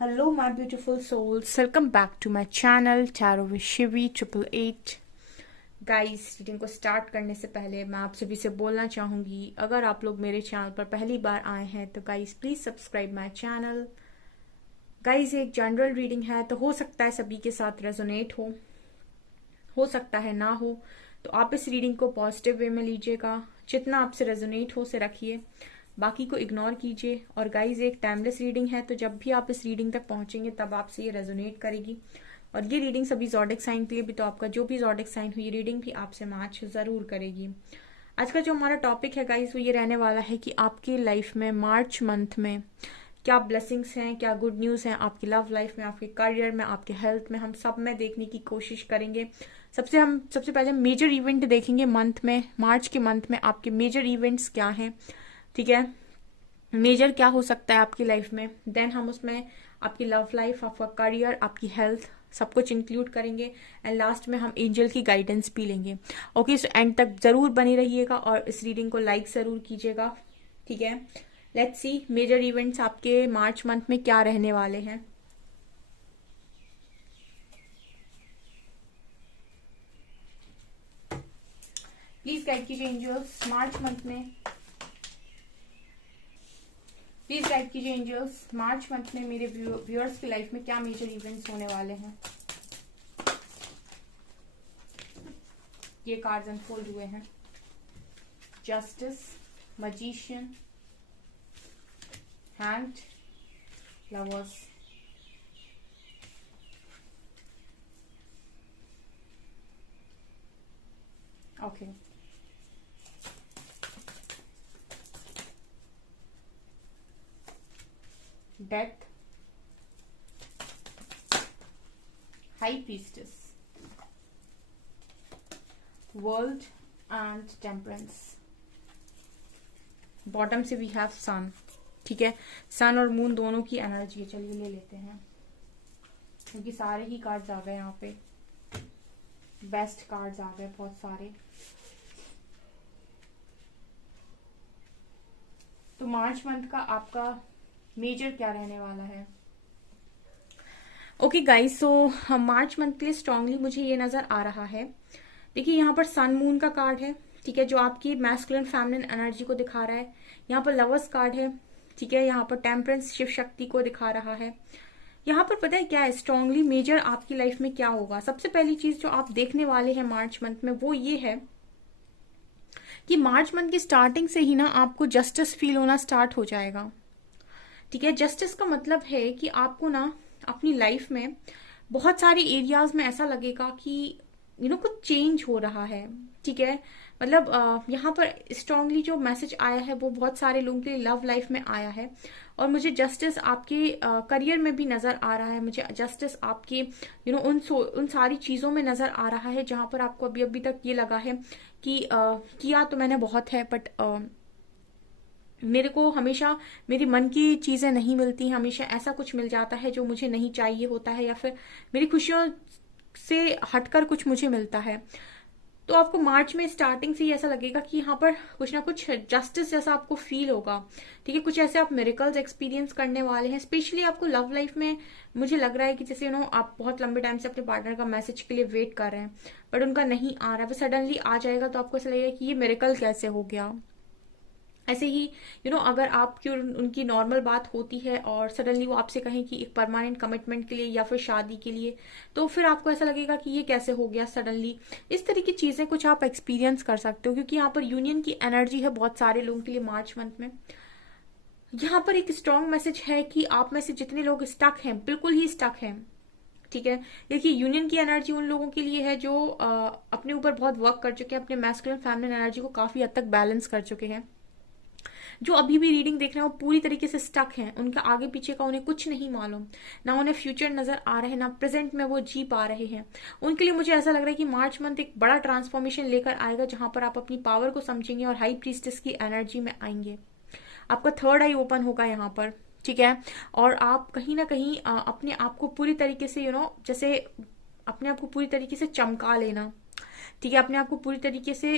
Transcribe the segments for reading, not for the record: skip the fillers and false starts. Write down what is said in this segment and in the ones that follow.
Hello, my beautiful souls. Welcome back to my channel Tarot with Shivi 888. Guys, reading को start करने से पहले मैं आप सभी से बोलना चाहूंगी, अगर आप लोग मेरे चैनल पर पहली बार आए हैं तो guys please subscribe my channel. Guys, एक जनरल रीडिंग है तो हो सकता है सभी के साथ रेजोनेट हो सकता है ना हो। तो आप इस रीडिंग को पॉजिटिव वे में लीजिएगा, जितना आपसे रेजोनेट हो से रखिए, बाकी को इग्नोर कीजिए। और गाइज, एक टाइमलेस रीडिंग है तो जब भी आप इस रीडिंग तक पहुंचेंगे तब आपसे ये रेजोनेट करेगी। और ये रीडिंग सभी ज़ोडिक साइन के लिए भी, तो आपका जो भी ज़ोडिक साइन हो ये रीडिंग भी आपसे मैच जरूर करेगी। आज का जो हमारा टॉपिक है गाइज वो ये रहने वाला है कि आपकी लाइफ में मार्च मंथ में क्या ब्लेसिंग्स हैं, क्या गुड न्यूज़ हैं आपकी लव लाइफ में, आपके करियर में, आपके हेल्थ में, हम सब में देखने की कोशिश करेंगे। सबसे पहले मेजर इवेंट देखेंगे मंथ में, मार्च के मंथ में आपके मेजर इवेंट्स क्या हैं, ठीक है, मेजर क्या हो सकता है आपकी लाइफ में। देन हम उसमें आपकी लव लाइफ, आपका करियर, आपकी हेल्थ, सब कुछ इंक्लूड करेंगे। एंड लास्ट में हम एंजल की गाइडेंस भी लेंगे। ओके, सो एंड तक जरूर बने रहिएगा और इस रीडिंग को लाइक जरूर कीजिएगा, ठीक है। लेट्स सी मेजर इवेंट्स आपके मार्च मंथ में क्या रहने वाले हैं। प्लीज गाइड कीजिए एंजल्स, मार्च मंथ में प्लीज गाइड कीजिए एंजल्स, मार्च मंथ में मेरे व्यूअर्स की लाइफ में क्या मेजर इवेंट्स होने वाले हैं। ये कार्ड्स अनफोल्ड हुए हैं। Justice, magician, hand, lovers. Okay, death, high priestess, world and temperance. Bottom से वी हैव सन, ठीक है। सन और मून दोनों की एनर्जी है। चलिए ले लेते हैं, क्योंकि सारे ही कार्ड्स आ गए यहाँ पे, बेस्ट कार्ड्स आ गए बहुत सारे। तो मार्च मंथ का आपका मेजर क्या रहने वाला है। ओके गाइस, सो मार्च मंथ के लिए स्ट्रांगली मुझे ये नजर आ रहा है। देखिए, यहाँ पर सन मून का कार्ड है, ठीक है, जो आपकी मैस्कुलिन फेमिनिन एनर्जी को दिखा रहा है। यहाँ पर लवर्स कार्ड है, ठीक है। यहाँ पर टेम्परेंस शिव शक्ति को दिखा रहा है। यहाँ पर पता है क्या है, स्ट्रांगली मेजर आपकी लाइफ में क्या होगा। सबसे पहली चीज जो आप देखने वाले हैं मार्च मंथ में वो ये है कि मार्च मंथ की स्टार्टिंग से ही ना आपको जस्टिस फील होना स्टार्ट हो जाएगा, ठीक है। जस्टिस का मतलब है कि आपको ना अपनी लाइफ में बहुत सारे एरियाज में ऐसा लगेगा कि कुछ चेंज हो रहा है, ठीक है। मतलब यहाँ पर स्ट्रांगली जो मैसेज आया है वो बहुत सारे लोगों के लिए लव लाइफ में आया है। और मुझे जस्टिस आपके करियर में भी नजर आ रहा है। मुझे जस्टिस आपके उन सारी चीजों में नजर आ रहा है जहां पर आपको अभी अभी तक ये लगा है कि किया तो मैंने बहुत है, बट मेरे को हमेशा मेरी मन की चीजें नहीं मिलती, हमेशा ऐसा कुछ मिल जाता है जो मुझे नहीं चाहिए होता है, या फिर मेरी खुशियों से हटकर कुछ मुझे मिलता है। तो आपको मार्च में स्टार्टिंग से ही ऐसा लगेगा कि यहाँ पर कुछ ना कुछ जस्टिस जैसा आपको फील होगा, ठीक है। कुछ ऐसे आप मिरेकल्स एक्सपीरियंस करने वाले हैं। स्पेशली आपको लव लाइफ में मुझे लग रहा है कि जैसे आप बहुत लंबे टाइम से अपने पार्टनर का मैसेज के लिए वेट कर रहे हैं, बट उनका नहीं आ रहा है, वो सडनली आ जाएगा तो आपको ऐसा लगेगा कि ये मिरेकल कैसे हो गया। ऐसे ही अगर आपकी उनकी नॉर्मल बात होती है और सडनली वो आपसे कहें कि एक परमानेंट कमिटमेंट के लिए या फिर शादी के लिए, तो फिर आपको ऐसा लगेगा कि ये कैसे हो गया सडनली। इस तरह की चीजें कुछ आप एक्सपीरियंस कर सकते हो, क्योंकि यहाँ पर यूनियन की एनर्जी है बहुत सारे लोगों के लिए मार्च मंथ में। यहाँ पर एक स्ट्रॉन्ग मैसेज है कि आप में से जितने लोग स्टक हैं, बिल्कुल ही स्टक हैं, ठीक है। देखिए, यूनियन की एनर्जी उन लोगों के लिए है जो अपने ऊपर बहुत वर्क कर चुके हैं, अपने मैस्कुलिन फेमिनिन एनर्जी को काफी हद तक बैलेंस कर चुके हैं। जो अभी भी रीडिंग देख रहे हैं वो पूरी तरीके से स्टक हैं, उनका आगे पीछे का उन्हें कुछ नहीं मालूम, ना उन्हें फ्यूचर नजर आ रहे हैं, ना प्रेजेंट में वो जी पा रहे हैं। उनके लिए मुझे ऐसा लग रहा है कि मार्च मंथ एक बड़ा ट्रांसफॉर्मेशन लेकर आएगा, जहां पर आप अपनी पावर को समझेंगे और हाई प्रीस्टेस की एनर्जी में आएंगे। आपका थर्ड आई ओपन होगा यहाँ पर, ठीक है। और आप कहीं ना कहीं अपने आप को पूरी तरीके से जैसे अपने आप को पूरी तरीके से चमका लेना, ठीक है। अपने आप को पूरी तरीके से,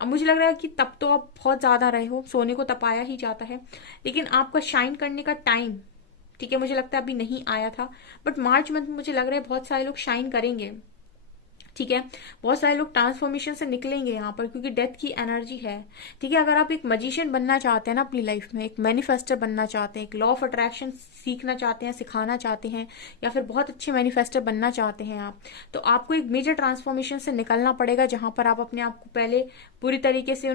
अब मुझे लग रहा है कि तब तो आप बहुत ज्यादा रहे हो, सोने को तपाया ही जाता है, लेकिन आपका शाइन करने का टाइम, ठीक है, मुझे लगता है अभी नहीं आया था, बट मार्च मंथ में मुझे लग रहा है बहुत सारे लोग शाइन करेंगे। ठीक है, बहुत सारे लोग ट्रांसफॉर्मेशन से निकलेंगे यहाँ पर, क्योंकि डेथ की एनर्जी है। ठीक है, अगर आप एक मजिशियन बनना चाहते हैं ना अपनी लाइफ में, एक मैनिफेस्टर बनना चाहते हैं, एक लॉ ऑफ अट्रैक्शन सीखना चाहते हैं, सिखाना चाहते हैं, या फिर बहुत अच्छे मैनिफेस्टर बनना चाहते हैं आप, तो आपको एक मेजर ट्रांसफॉर्मेशन से निकलना पड़ेगा, जहां पर आप अपने आप को पहले पूरी तरीके से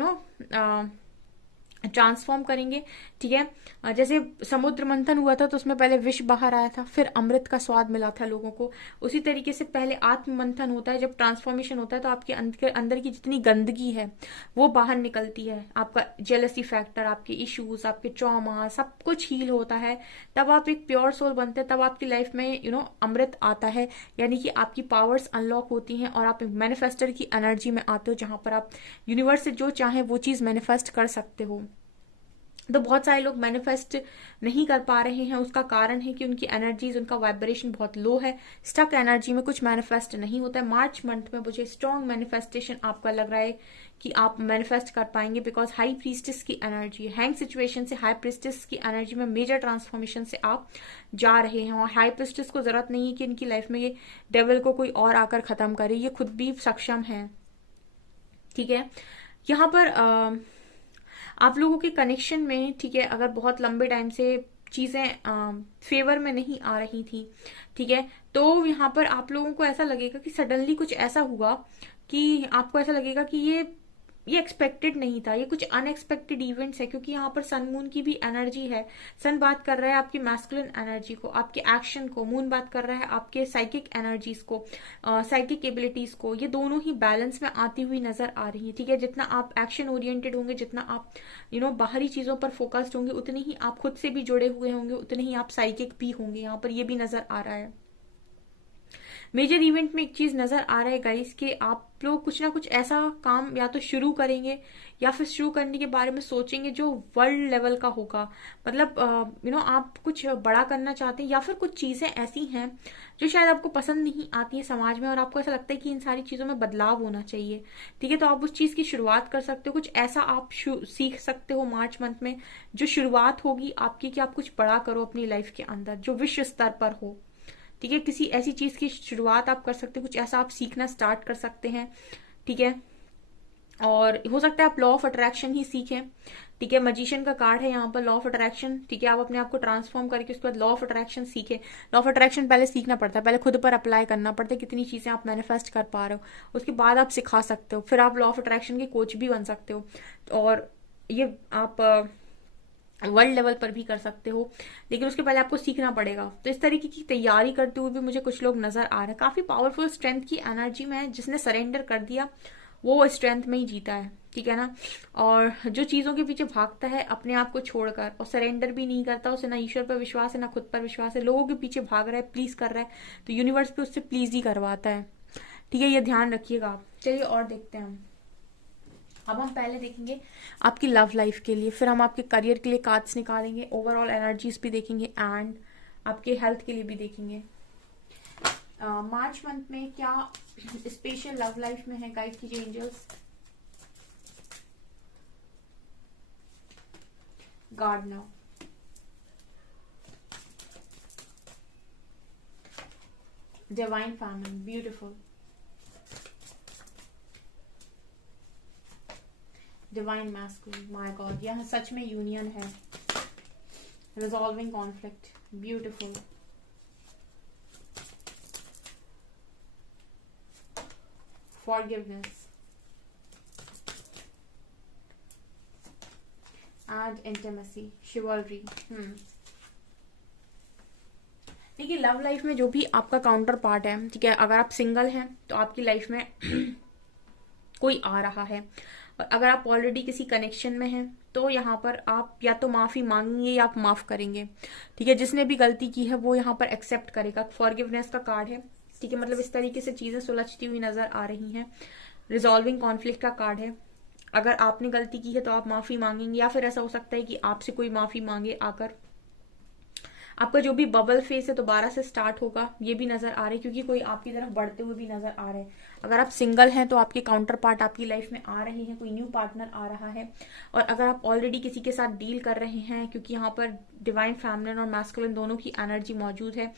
ट्रांसफॉर्म करेंगे। ठीक है, जैसे समुद्र मंथन हुआ था तो उसमें पहले विष बाहर आया था, फिर अमृत का स्वाद मिला था लोगों को। उसी तरीके से पहले आत्म मंथन होता है, जब ट्रांसफॉर्मेशन होता है तो आपके अंदर की जितनी गंदगी है वो बाहर निकलती है, आपका जेलसी फैक्टर, आपके इश्यूज, आपके ट्रॉमा, सब कुछ हील होता है। तब आप एक प्योर सोल बनते हैं, तब आपकी लाइफ में अमृत आता है, यानी कि आपकी पावर्स अनलॉक होती हैं और आप मैनिफेस्टर की एनर्जी में आते हो, जहां पर आप यूनिवर्स से जो चाहे वो चीज मैनिफेस्ट कर सकते हो। तो बहुत सारे लोग मैनिफेस्ट नहीं कर पा रहे हैं, उसका कारण है कि उनकी एनर्जीज, उनका वाइब्रेशन बहुत लो है, स्टक एनर्जी में कुछ मैनिफेस्ट नहीं होता है। मार्च मंथ में मुझे स्ट्रॉन्ग मैनिफेस्टेशन आपका लग रहा है कि आप मैनिफेस्ट कर पाएंगे, बिकॉज हाई प्रीस्टिस की एनर्जी, हैंग सिचुएशन से हाई प्रीस्टिस की एनर्जी में मेजर ट्रांसफॉर्मेशन से आप जा रहे हैं। और हाई प्रीस्टिस को जरूरत नहीं है कि इनकी लाइफ में ये डेविल को कोई और आकर खत्म करे, ये खुद भी सक्षम है। ठीक है, यहाँ पर आप लोगों के कनेक्शन में, ठीक है, अगर बहुत लंबे टाइम से चीजें फेवर में नहीं आ रही थी, ठीक है, तो यहाँ पर आप लोगों को ऐसा लगेगा कि सडनली कुछ ऐसा हुआ कि आपको ऐसा लगेगा कि ये एक्सपेक्टेड नहीं था, ये कुछ अनएक्सपेक्टेड इवेंट्स है, क्योंकि यहाँ पर सन मून की भी एनर्जी है। सन बात कर रहा है आपकी मैस्कुलिन एनर्जी को, आपके एक्शन को, मून बात कर रहा है आपके साइकिक एनर्जीज को, साइकिक एबिलिटीज को। ये दोनों ही बैलेंस में आती हुई नजर आ रही है। ठीक है, जितना आप एक्शन ओरिएंटेड होंगे, जितना आप बाहरी चीजों पर फोकस्ड होंगे, उतनी ही आप खुद से भी जुड़े हुए होंगे, उतने ही आप साइकिक भी होंगे। यहाँ पर ये भी नजर आ रहा है। मेजर इवेंट में एक चीज नजर आ रहा है गाइस कि आप लोग कुछ ना कुछ ऐसा काम या तो शुरू करेंगे, या फिर शुरू करने के बारे में सोचेंगे जो वर्ल्ड लेवल का होगा। मतलब आप कुछ बड़ा करना चाहते हैं, या फिर कुछ चीजें ऐसी हैं जो शायद आपको पसंद नहीं आती है समाज में, और आपको ऐसा लगता है कि इन सारी चीजों में बदलाव होना चाहिए। ठीक है, तो आप उस चीज की शुरुआत कर सकते हो, कुछ ऐसा आप सीख सकते हो मार्च मंथ में, जो शुरुआत होगी आपकी कि आप कुछ बड़ा करो अपनी लाइफ के अंदर, जो विश्व स्तर पर हो। ठीक है, किसी ऐसी चीज की शुरुआत आप कर सकते हो, कुछ ऐसा आप सीखना स्टार्ट कर सकते हैं। ठीक है, और हो सकता है आप लॉ ऑफ अट्रैक्शन ही सीखें। ठीक है, मजिशियन का कार्ड है यहाँ पर, लॉ ऑफ अट्रैक्शन। ठीक है, आप अपने आप को ट्रांसफॉर्म करके उसके बाद लॉ ऑफ अट्रैक्शन सीखे। लॉ ऑफ अट्रैक्शन पहले सीखना पड़ता है, पहले खुद पर अप्लाई करना पड़ता है, कितनी चीजें आप मैनिफेस्ट कर पा रहे हो, उसके बाद आप सिखा सकते हो, फिर आप लॉ ऑफ अट्रैक्शन के कोच भी बन सकते हो, और ये आप वर्ल्ड लेवल पर भी कर सकते हो, लेकिन उसके पहले आपको सीखना पड़ेगा। तो इस तरीके की तैयारी करते हुए भी मुझे कुछ लोग नजर आ रहे हैं, काफी पावरफुल स्ट्रेंथ की एनर्जी में है। जिसने सरेंडर कर दिया वो स्ट्रेंथ में ही जीता है। ठीक है ना, और जो चीजों के पीछे भागता है अपने आप को छोड़कर और सरेंडर भी नहीं करता, उसे ना ईश्वर पर विश्वास है ना खुद पर विश्वास है, लोगों के पीछे भाग रहा है, प्लीज कर रहा है, तो यूनिवर्स भी उससे प्लीज ही करवाता है। ठीक है, ये ध्यान रखिएगा आप। चलिए और देखते हैं हम। अब हम पहले देखेंगे आपकी लव लाइफ के लिए, फिर हम आपके करियर के लिए कार्ड्स निकालेंगे, ओवरऑल एनर्जीज भी देखेंगे, एंड आपके हेल्थ के लिए भी देखेंगे। मार्च मंथ में क्या स्पेशल लव लाइफ में है, गाइड कीजिए angels. Guard now. Divine family, beautiful. Divine masculine, my God, यहाँ सच में यूनियन है। Resolving conflict, beautiful. Forgiveness and intimacy, chivalry. देखिए, लव लाइफ में जो भी आपका काउंटर पार्ट है, ठीक है, अगर आप सिंगल हैं तो आपकी लाइफ में कोई आ रहा है, और अगर आप ऑलरेडी किसी कनेक्शन में हैं तो यहाँ पर आप या तो माफी मांगेंगे या आप माफ करेंगे। ठीक है, जिसने भी गलती की है वो यहाँ पर एक्सेप्ट करेगा। फॉरगिवनेस का कार्ड है। ठीक है, मतलब इस तरीके से चीजें सुलझती हुई नजर आ रही हैं। रिजॉल्विंग कॉन्फ्लिक्ट का कार्ड है। अगर आपने गलती की है तो आप माफी मांगेंगे, या फिर ऐसा हो सकता है कि आपसे कोई माफी मांगे आकर। आपका जो भी बबल फेस है दोबारा से स्टार्ट होगा, ये भी नजर आ रहा है, क्योंकि कोई आपकी तरफ बढ़ते हुए भी नजर आ रहे हैं। अगर आप सिंगल हैं तो आपके काउंटर पार्ट आपकी लाइफ में आ रहे हैं, कोई न्यू पार्टनर आ रहा है। और अगर आप ऑलरेडी किसी के साथ डील कर रहे हैं, क्योंकि यहाँ पर डिवाइन फेमिनिन और मैस्कुलिन दोनों की एनर्जी मौजूद है,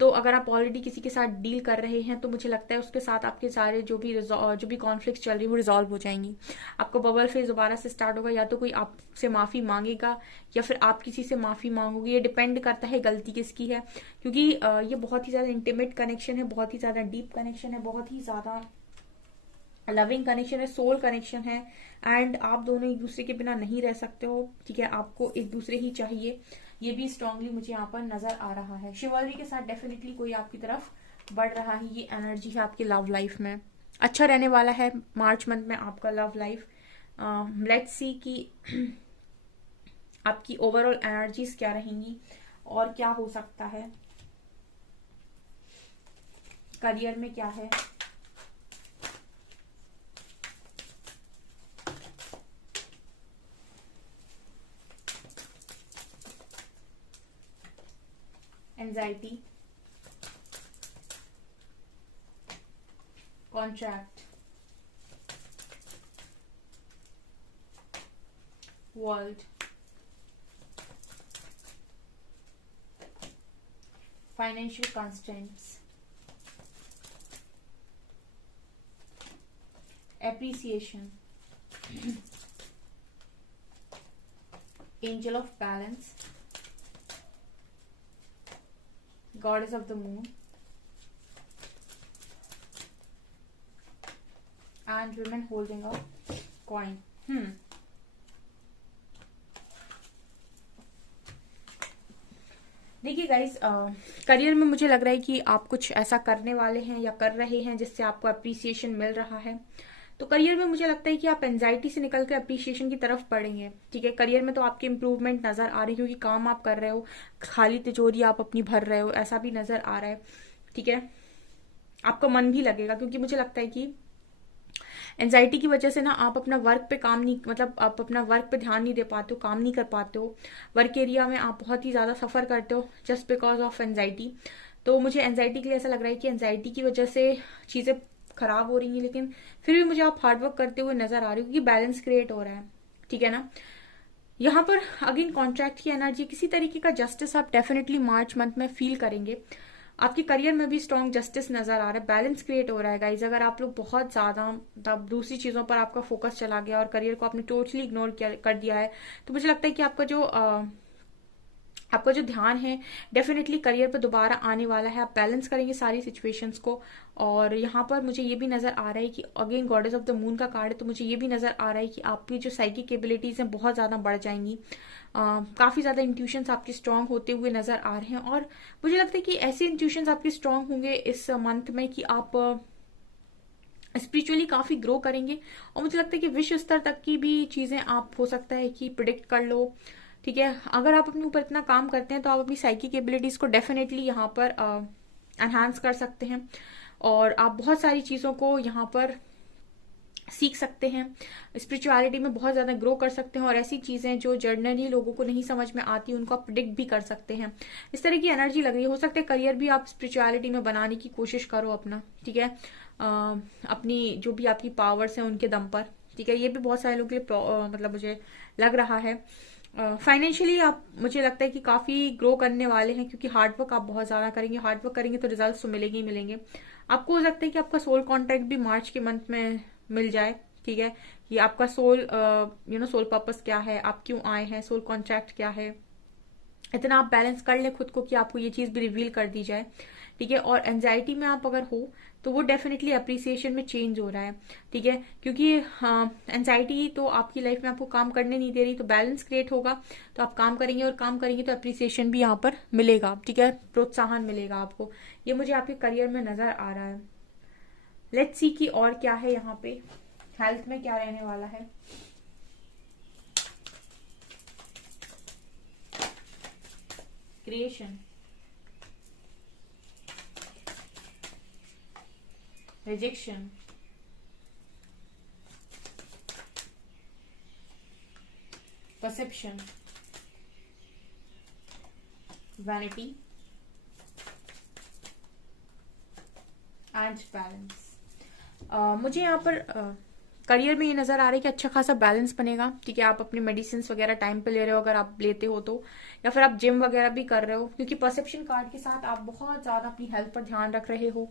तो अगर आप ऑलरेडी किसी के साथ डील कर रहे हैं तो मुझे लगता है उसके साथ आपके सारे जो भी कॉन्फ्लिक्ट चल रही है वो रिजॉल्व हो जाएंगी। आपको बबल फेज दोबारा से स्टार्ट होगा, या तो कोई आपसे माफी मांगेगा या फिर आप किसी से माफी मांगोगे। ये डिपेंड करता है गलती किसकी है, क्योंकि ये बहुत ही ज्यादा इंटीमेट कनेक्शन है, बहुत ही ज्यादा डीप कनेक्शन है, बहुत ही ज्यादा लविंग कनेक्शन है, सोल कनेक्शन है। एंड आप दोनों एक दूसरे के बिना नहीं रह सकते हो, ठीक है, आपको एक दूसरे ही चाहिए। ये भी स्ट्रांगली मुझे यहाँ पर नजर आ रहा है। शिवल्री के साथ डेफिनेटली कोई आपकी तरफ बढ़ रहा है, ये एनर्जी है आपकी लव लाइफ में। अच्छा रहने वाला है मार्च मंथ में आपका लव लाइफ। लेट्स सी कि आपकी ओवरऑल एनर्जीज क्या रहेंगी और क्या हो सकता है। करियर में क्या है, anxiety, contract, world, financial constraints, appreciation, angel of balance, goddess of the moon, and women holding a coin. देखिए गाइज, करियर में मुझे लग रहा है कि आप कुछ ऐसा करने वाले हैं या कर रहे हैं जिससे आपको अप्रिसिएशन मिल रहा है। तो करियर में मुझे लगता है कि आप एंजाइटी से निकल कर अप्रिसिएशन की तरफ बढ़ेंगे, ठीक है। करियर में तो आपकी इंप्रूवमेंट नजर आ रही है, क्योंकि काम आप कर रहे हो, खाली तिजोरी आप अपनी भर रहे हो, ऐसा भी नजर आ रहा है, ठीक है। आपका मन भी लगेगा, क्योंकि मुझे लगता है कि एंजाइटी की वजह से ना आप अपना वर्क पे काम नहीं, मतलब आप अपना वर्क पे ध्यान नहीं दे पाते हो, काम नहीं कर पाते हो। वर्क एरिया में आप बहुत ही ज्यादा सफर करते हो जस्ट बिकॉज ऑफ एंजाइटी। तो मुझे एंजाइटी के लिए ऐसा लग रहा है कि एंजाइटी की वजह से चीजें खराब हो रही हैं, लेकिन फिर भी मुझे आप हार्डवर्क करते हुए नजर आ रही हो, क्योंकि बैलेंस क्रिएट हो रहा है, ठीक है ना। यहाँ पर अगेन कॉन्ट्रैक्ट की एनर्जी, किसी तरीके का जस्टिस आप डेफिनेटली मार्च मंथ में फील करेंगे। आपके करियर में भी स्ट्रॉन्ग जस्टिस नजर आ रहा है, बैलेंस क्रिएट हो रहा है गाइज। अगर आप लोग बहुत ज्यादा तब दूसरी चीजों पर आपका फोकस चला गया और करियर को आपने टोटली इग्नोर कर दिया है, तो मुझे लगता है कि आपका जो ध्यान है डेफिनेटली करियर पर दोबारा आने वाला है। आप बैलेंस करेंगे सारी सिचुएशंस को। और यहाँ पर मुझे ये भी नजर आ रहा है कि again goddess of the moon का कार्ड है, तो मुझे ये भी नजर आ रहा है कि आपकी जो साइकिक एबिलिटीज हैं बहुत ज्यादा बढ़ जाएंगी। काफी ज्यादा इंट्यूशंस आपके स्ट्रांग होते हुए नजर आ रहे हैं। और मुझे लगता है कि ऐसे इंट्यूशंस आपके स्ट्रांग होंगे इस मंथ में कि आप स्पिरिचुअली काफी ग्रो करेंगे। और मुझे लगता है कि विश्व स्तर तक की भी चीजें आप हो सकता है कि प्रिडिक्ट कर लो, ठीक है। अगर आप अपने ऊपर इतना काम करते हैं तो आप अपनी साइकिक एबिलिटीज को डेफिनेटली यहाँ पर एनहांस कर सकते हैं, और आप बहुत सारी चीजों को यहाँ पर सीख सकते हैं, स्पिरिचुअलिटी में बहुत ज्यादा ग्रो कर सकते हैं। और ऐसी चीजें जो जर्नली लोगों को नहीं समझ में आती उनको आप प्रिडिक्ट भी कर सकते हैं। इस तरह की एनर्जी लग रही है। हो सकता है करियर भी आप स्पिरिचुअलिटी में बनाने की कोशिश करो अपना, ठीक है, अपनी जो भी आपकी पावर्स हैं उनके दम पर, ठीक है। ये भी बहुत सारे लोगों के लिए मतलब मुझे लग रहा है। फाइनेंशियली आप, मुझे लगता है कि काफी ग्रो करने वाले हैं, क्योंकि हार्डवर्क आप बहुत ज्यादा करेंगे। हार्डवर्क करेंगे तो रिजल्ट तो मिलेंगे ही मिलेंगे। आपको हो सकता है कि आपका सोल कॉन्ट्रैक्ट भी मार्च के मंथ में मिल जाए, ठीक है। कि आपका सोल सोल पर्पस क्या है, आप क्यों आए हैं, सोल कॉन्ट्रैक्ट क्या है, इतना आप बैलेंस कर ले खुद को कि आपको ये चीज भी रिवील कर दी जाए, ठीक है। और एंजाइटी में आप अगर हो तो वो डेफिनेटली अप्रिसिएशन में चेंज हो रहा है, ठीक है, क्योंकि एंजाइटी तो आपकी लाइफ में आपको काम करने नहीं दे रही। तो बैलेंस क्रिएट होगा तो आप काम करेंगे, और काम करेंगे तो अप्रिसिएशन भी यहाँ पर मिलेगा, ठीक है, प्रोत्साहन मिलेगा आपको। ये मुझे आपके करियर में नजर आ रहा है। लेट्स सी कि और क्या है यहाँ पे, हेल्थ में क्या रहने वाला है। Creation, rejection, perception, vanity and balance. मुझे यहाँ पर करियर में ये नजर आ रहा है कि अच्छा खासा बैलेंस बनेगा, ठीक है। आप अपनी मेडिसिन वगैरह टाइम पे ले रहे हो अगर आप लेते हो तो, या फिर आप जिम वगैरह भी कर रहे हो, क्योंकि परसेप्शन कार्ड के साथ आप बहुत ज्यादा अपनी हेल्थ पर ध्यान रख रहे हो।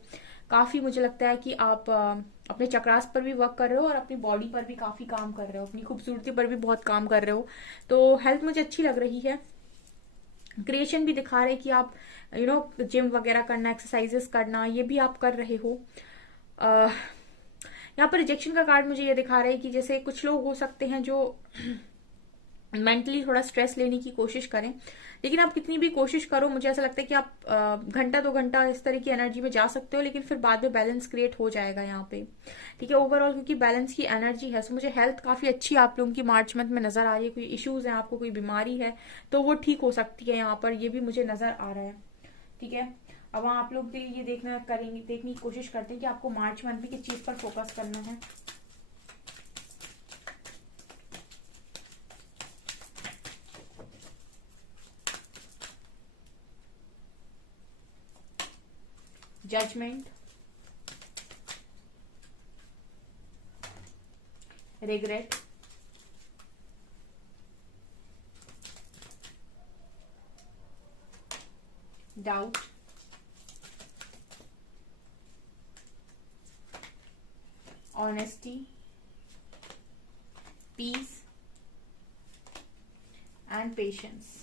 काफी मुझे लगता है कि आप अपने चक्रास पर भी वर्क कर रहे हो और अपनी बॉडी पर भी काफी काम कर रहे हो, अपनी खूबसूरती पर भी बहुत काम कर रहे हो। तो हेल्थ मुझे अच्छी लग रही है। क्रिएशन भी दिखा रहे कि आप जिम वगैरह करना, एक्सरसाइजेस करना, ये भी आप कर रहे हो। यहाँ पर रिजेक्शन का कार्ड मुझे ये दिखा रहा है कि जैसे कुछ लोग हो सकते हैं जो मेंटली थोड़ा स्ट्रेस लेने की कोशिश करें, लेकिन आप कितनी भी कोशिश करो, मुझे ऐसा लगता है कि आप घंटा 2 घंटा इस तरह की एनर्जी में जा सकते हो, लेकिन फिर बाद में बैलेंस क्रिएट हो जाएगा यहाँ पे, ठीक है। ओवरऑल क्योंकि बैलेंस की एनर्जी है, सो मुझे हेल्थ काफी अच्छी आप लोगों की मार्च मंथ में नजर आ रही है। कोई इश्यूज है, आपको कोई बीमारी है तो वो ठीक हो सकती है यहाँ पर, ये भी मुझे नजर आ रहा है, ठीक है। अब आप लोग भी ये देखने की कोशिश करते हैं कि आपको मार्च मंथ में किस चीज पर फोकस करना है। Judgement, regret, doubt, honesty, peace and patience.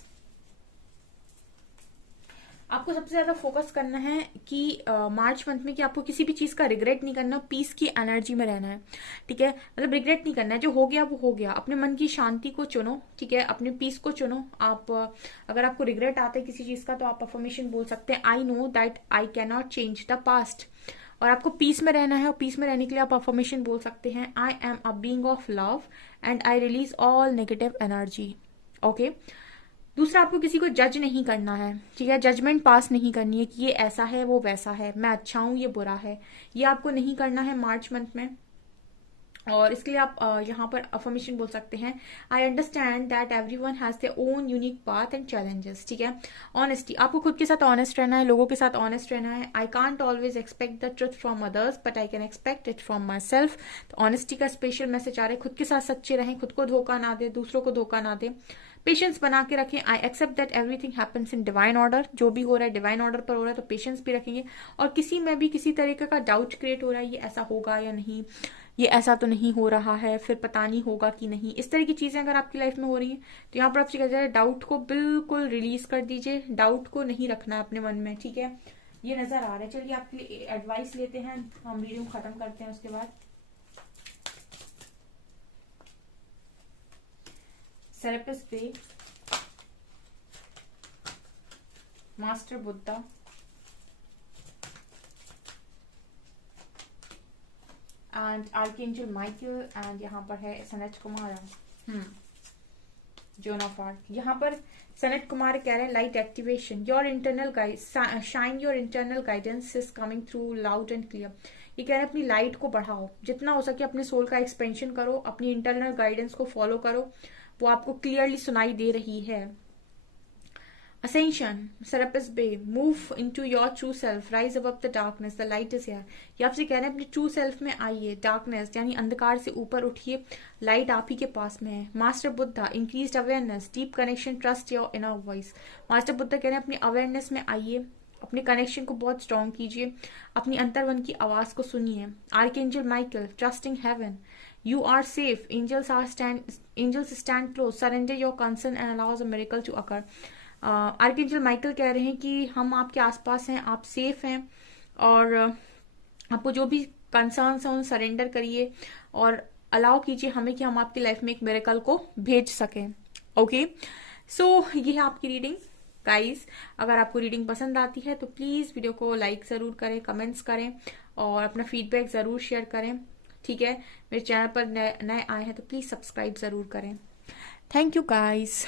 आपको सबसे ज्यादा फोकस करना है कि मार्च मंथ में कि आपको किसी भी चीज का रिग्रेट नहीं करना, पीस की एनर्जी में रहना है, ठीक है। मतलब रिग्रेट नहीं करना है, जो हो गया वो हो गया। अपने मन की शांति को चुनो, ठीक है, अपने पीस को चुनो। आप अगर आपको रिग्रेट आता है किसी चीज का तो आप अफर्मेशन बोल सकते हैं, I know that I can not change the past. और आपको पीस में रहना है, और पीस में रहने के लिए आप अफर्मेशन बोल सकते हैं, I am a being of love and I release all negative energy. Okay. दूसरा, आपको किसी को जज नहीं करना है, ठीक है। जजमेंट पास नहीं करनी है कि ये ऐसा है वो वैसा है, मैं अच्छा हूं ये बुरा है, ये आपको नहीं करना है मार्च मंथ में। और इसके लिए आप यहाँ पर अफर्मेशन बोल सकते हैं, I understand that everyone has their own unique path and challenges, ठीक है। ऑनेस्टी, आपको खुद के साथ ऑनेस्ट रहना है, लोगों के साथ ऑनेस्ट रहना है। I can't always expect the truth from others but I can expect it from my self. तो ऑनेस्टी का स्पेशल मैसेज आ रहा है, खुद के साथ सच्चे रहें, खुद को धोखा ना दे, दूसरों को धोखा ना दे, पेशेंस बना के रखें। I accept that everything happens in divine order, जो भी हो रहा है डिवाइन ऑर्डर पर हो रहा है, तो पेशेंस भी रखेंगे। और किसी में भी किसी तरीके का डाउट क्रिएट हो रहा है, ये ऐसा होगा या नहीं, ये ऐसा तो नहीं हो रहा है, फिर पता नहीं होगा कि नहीं, इस तरह की चीजें अगर आपकी लाइफ में हो रही हैं तो यहाँ पर आपसे कहा जाए डाउट को बिल्कुल रिलीज कर दीजिए, डाउट को नहीं रखना है अपने मन में, ठीक है। ये नजर आ रहा है। चलिए आपके लिए एडवाइस लेते हैं, हम वीडियो खत्म करते हैं उसके बाद। Serapis Bey, master Buddha, and archangel Michael, and यहाँ पर है Sanat Kumar, Joan of Arc. यहाँ पर सनत कुमार कह रहे हैं light activation, your internal shine your internal guidance is coming through loud and clear. ये कह रहे हैं अपनी लाइट को बढ़ाओ, जितना हो सके अपने सोल का एक्सपेंशन करो, अपनी इंटरनल गाइडेंस को फॉलो करो, वो आपको क्लियरली सुनाई दे रही है। Ascension, Serapis Bay, move into your true self, rise above the darkness, the light is here। ये आपसे कह रहे हैं अपने ट्रू सेल्फ में आइए, डार्कनेस यानी अंधकार से ऊपर उठिए, लाइट आप ही के पास में है। Master Buddha, increased awareness, deep connection, trust your inner voice. Master Buddha कह रहे हैं अपनी अवेयरनेस में आइए, अपने कनेक्शन को बहुत स्ट्रॉन्ग कीजिए, अपनी अंतर्मन की आवाज को सुनिए। Archangel Michael, trusting heaven, you are safe, angels stand close, surrender your concern and allows a miracle to occur। Archangel Michael कह रहे हैं कि हम आपके आसपास हैं, आप सेफ हैं, और आपको जो भी कंसर्न्स हैं उन सरेंडर करिए और अलाउ कीजिए हमें कि हम आपकी लाइफ में एक मिरेकल को भेज सकें। ओके, सो ये है आपकी रीडिंग गाइस। अगर आपको रीडिंग पसंद आती है तो प्लीज वीडियो को लाइक जरूर करें, कमेंट्स करें और अपना फीडबैक जरूर शेयर करें, ठीक है। मेरे चैनल पर नए आए हैं तो प्लीज सब्सक्राइब जरूर करें। Thank you guys.